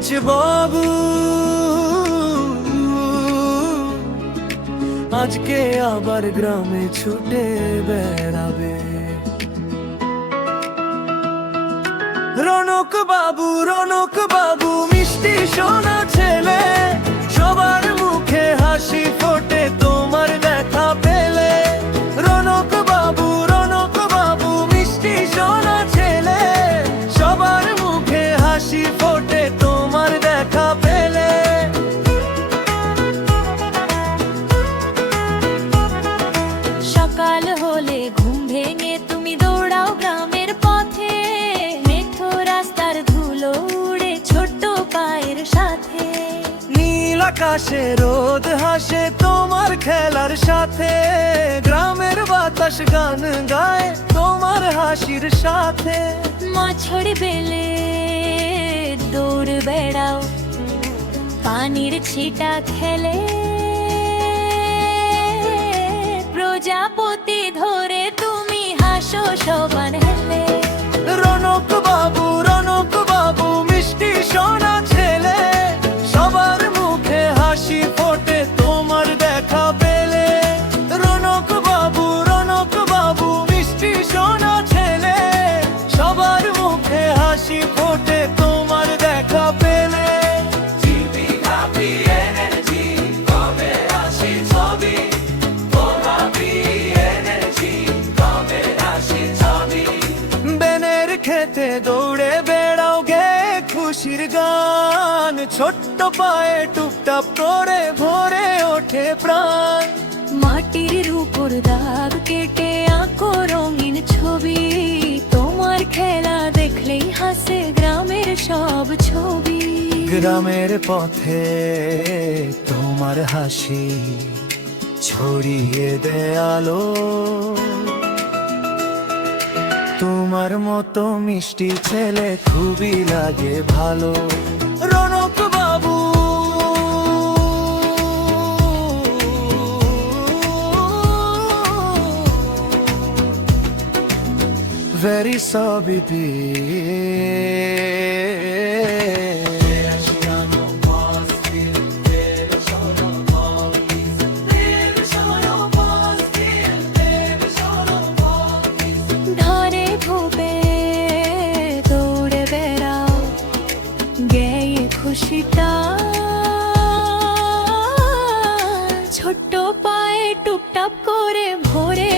হয়েছে বাবু, আজকে আবার গ্রামে ছুটে বেড়াবে। রনক বাবু মিষ্টি সোনা ছেলে, সবার মুখে হাসি ফোটে তোমার দেখা পেলে। রনক বাবু মিষ্টি সোনা ছেলে, সবার মুখে হাসি ফোটে তোমার দেখা পেলে। সকাল হলে ঘুম ভেঙে তুমি দৌড়াও গ্রামের পথে, মেঠো রাস্তার ধুলো উড়ে ছোট্ট পায়ের সাথে। নীল আকাশে রোদ হাসে তোমার খেলার সাথে, গ্রামের বাতাস গান গায় তোমার হাসির সাথে। মাছড় বেলে দৌড় বেড়াও, পানির ছিটা খেলে, প্রজাপতি ধরে তুমি হাসো সবার হেলে। রনক বাবু মিষ্টি সোনা ছেলে, সবার মুখে হাসি ফোটে তোমার দেখা পেলে। রনক বাবু মিষ্টি সোনা ছেলে, সবার মুখে হাসি ফোটে তোমার দেখা পেলে। বেনের খেতে দৌড়ে বেড়াও গে খুশির গান, ছোট্ট পায়ে টুপটাপ করে ভরে ওঠে প্রাণ। মাটির উপর দাগ কেটে আঁকো রঙিন ছবি, তোমার খেলা দেখলেই হাসে গ্রামের সব ছবি। গ্রামের পথে তোমার হাসি ছড়িয়ে দেয় আলো, তোমার মতো মিষ্টি ছেলে খুবই লাগে ভালো। রনক বাবু very sorry ধারে ভোপে দৌড়ে বেড়াও গেয়ে খুশিটা, ছোট্ট পায়ে টুপটাপ করে ভরে